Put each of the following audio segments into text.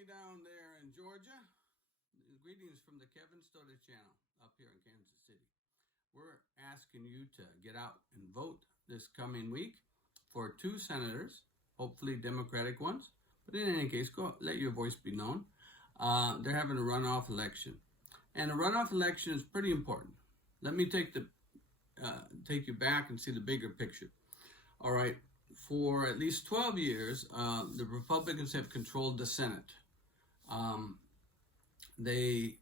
family down there in Georgia. Greetings from the Kevin Stoddard channel up here in Kansas City. We're asking you to get out and vote this coming week for 2 senators, hopefully Democratic ones. But in any case, go let your voice be known. They're having a runoff election, and a runoff election is pretty important. Let me take you back and see the bigger picture. All right, for at least 12 years, the Republicans have controlled the Senate. The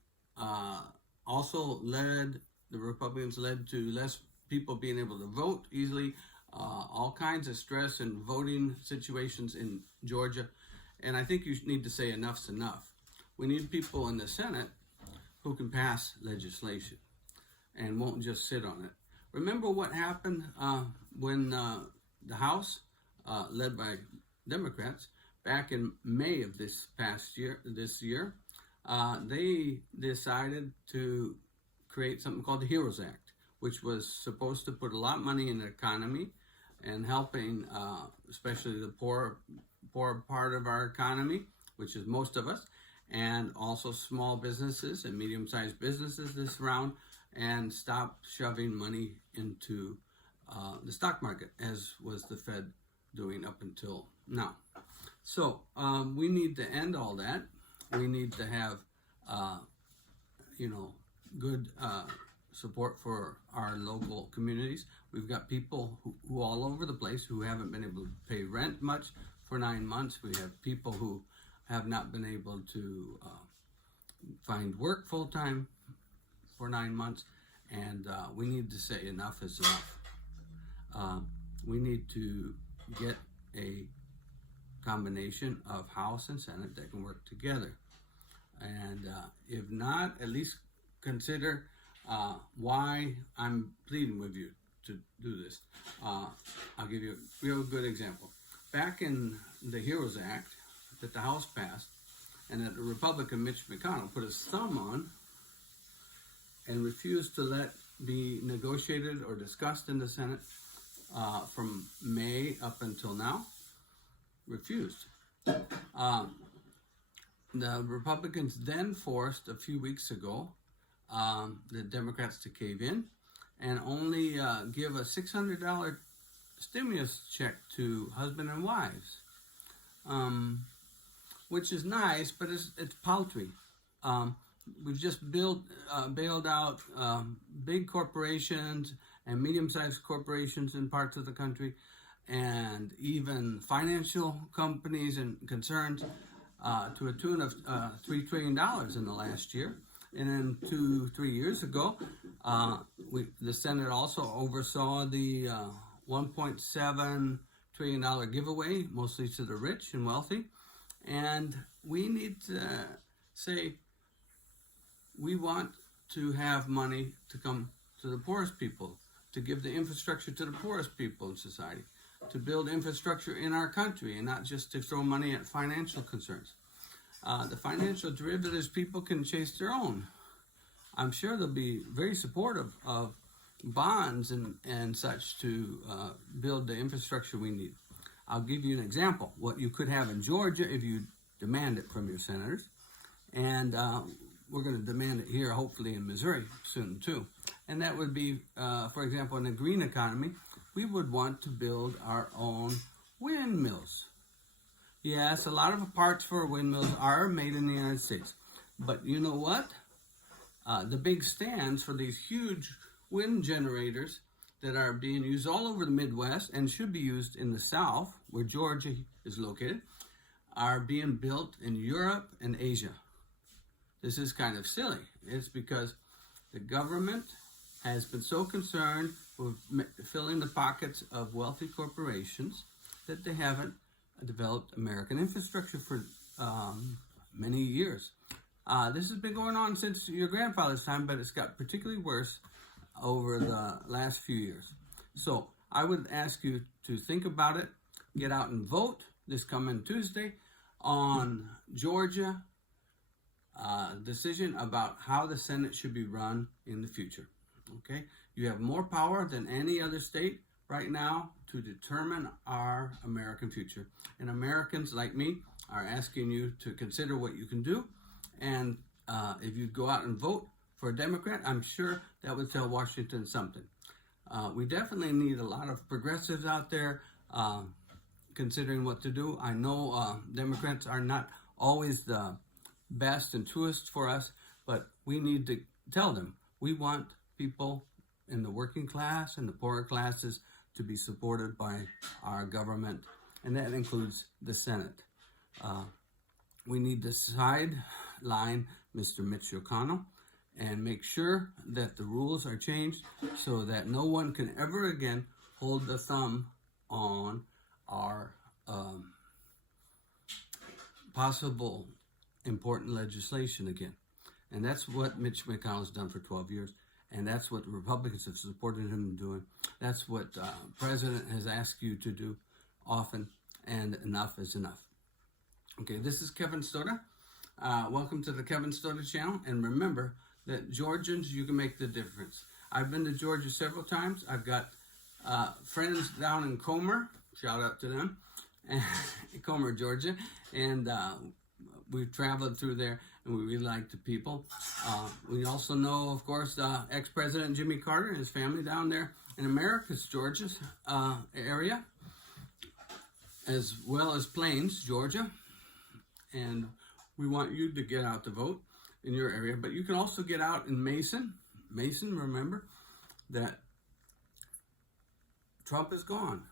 Republicans led to less people being able to vote easily, all kinds of stress and voting situations in Georgia. And I think you need to say enough's enough. We need people in the Senate who can pass legislation and won't just sit on it. Remember what happened when the House, led by Democrats, back in May of this year, they decided to create something called the HEROES Act, which was supposed to put a lot of money in the economy and helping especially the poor part of our economy, which is most of us, and also small businesses and medium-sized businesses this round, and stop shoving money into the stock market, as was the Fed doing up until now. So we need to end all that. We need to have, good support for our local communities. We've got people who all over the place who haven't been able to pay rent much for 9 months. We have people who have not been able to find work full-time for 9 months. And we need to say enough is enough. We need to get a combination of House and Senate that can work together. And if not, at least consider why I'm pleading with you to do this. I'll give you a real good example. Back in the HEROES Act that the House passed, and that the Republican Mitch McConnell put his thumb on and refused to let be negotiated or discussed in the Senate from May up until now, refused. The Republicans then forced a few weeks ago the Democrats to cave in and only give a $600 stimulus check to husband and wives, which is nice, but it's paltry. We've just bailed out big corporations and medium-sized corporations in parts of the country, and even financial companies and concerns to a tune of $3 trillion in the last year. And then 2-3 years ago, the Senate also oversaw the $1.7 trillion giveaway, mostly to the rich and wealthy. And we need to say we want to have money to come to the poorest people, to give the infrastructure to the poorest people in society, to build infrastructure in our country, and not just to throw money at financial concerns. The financial derivatives people can chase their own. I'm sure they'll be very supportive of bonds and such to build the infrastructure we need. I'll give you an example, what you could have in Georgia if you demand it from your senators. And we're going to demand it here, hopefully in Missouri soon too. And that would be, for example, in a green economy, we would want to build our own windmills. Yes, a lot of parts for windmills are made in the United States. But you know what? The big stands for these huge wind generators that are being used all over the Midwest and should be used in the South, where Georgia is located, are being built in Europe and Asia. This is kind of silly. It's because the government has been so concerned with filling the pockets of wealthy corporations that they haven't developed American infrastructure for many years. This has been going on since your grandfather's time, but it's got particularly worse over the last few years. So I would ask you to think about it, get out and vote this coming Tuesday on Georgia decision about how the Senate should be run in the future. Okay, you have more power than any other state right now to determine our American future. And Americans like me are asking you to consider what you can do. And if you go out and vote for a Democrat, I'm sure that would tell Washington something. We definitely need a lot of progressives out there considering what to do. I know Democrats are not always the best and truest for us, but we need to tell them we want people in the working class and the poorer classes to be supported by our government, and that includes the Senate. We need to sideline Mr. Mitch McConnell and make sure that the rules are changed so that no one can ever again hold the thumb on our possible important legislation again. And that's what Mitch McConnell's done for 12 years. And that's what the Republicans have supported him doing. That's what the President has asked you to do often, and enough is enough. Okay, this is Kevin Stoda. Welcome to the Kevin Stoda channel. And remember that Georgians, you can make the difference. I've been to Georgia several times. I've got friends down in Comer. Shout out to them. Comer, Georgia. And we've traveled through there, and we really like the people. We also know, of course, ex-President Jimmy Carter and his family down there in Americus, Georgia's area, as well as Plains, Georgia. And we want you to get out to vote in your area, but you can also get out in Mason. Mason, remember that Trump is gone.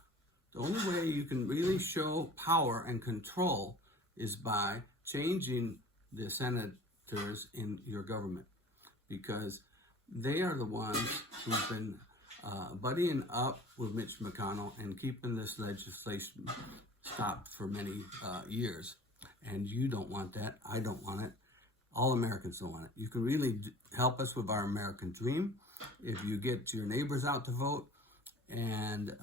The only way you can really show power and control is by changing the senators in your government, because they are the ones who've been buddying up with Mitch McConnell and keeping this legislation stopped for many years. And you don't want that. I don't want it. All Americans don't want it. You can really help us with our American dream if you get your neighbors out to vote. And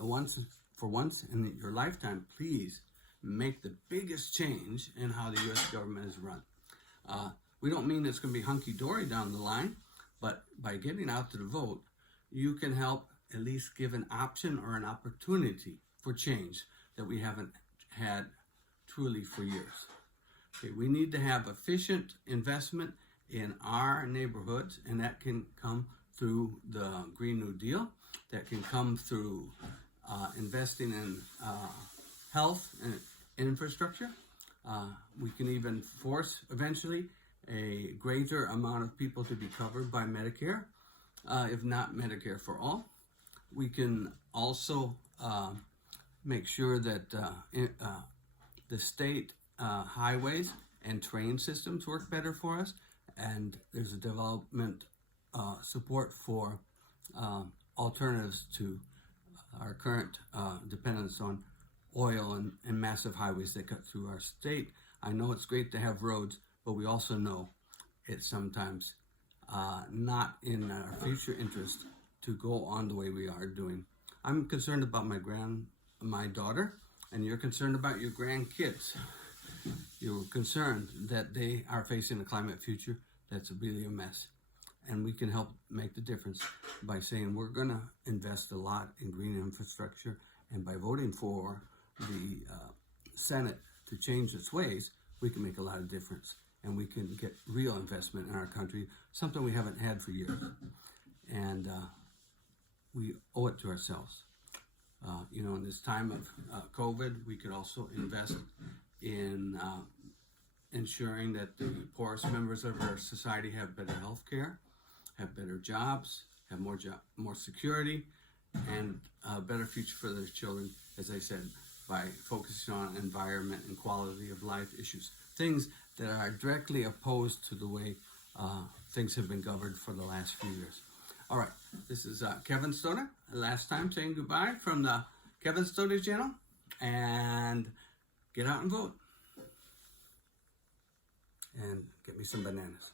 for once in your lifetime, please make the biggest change in how the U.S. government is run. We don't mean it's going to be hunky-dory down the line, but by getting out to the vote, you can help at least give an option or an opportunity for change that we haven't had truly for years. Okay, we need to have efficient investment in our neighborhoods, and that can come through the Green New Deal, that can come through investing in health and infrastructure. We can even force eventually a greater amount of people to be covered by Medicare, if not Medicare for all. We can also make sure that the state highways and train systems work better for us, and there's a development support for alternatives to our current dependence on oil and massive highways that cut through our state. I know it's great to have roads, but we also know it's sometimes not in our future interest to go on the way we are doing. I'm concerned about my daughter, and you're concerned about your grandkids. You're concerned that they are facing a climate future that's really a mess. And we can help make the difference by saying we're going to invest a lot in green infrastructure, and by voting for the Senate to change its ways, we can make a lot of difference, and we can get real investment in our country, something we haven't had for years. And we owe it to ourselves. In this time of COVID, we could also invest in ensuring that the poorest members of our society have better health care, have better jobs, have more security, and a better future for their children, as I said, by focusing on environment and quality of life issues, things that are directly opposed to the way things have been governed for the last few years. All right, this is Kevin Stoda, last time saying goodbye from the Kevin Stoda channel, and get out and vote. And get me some bananas.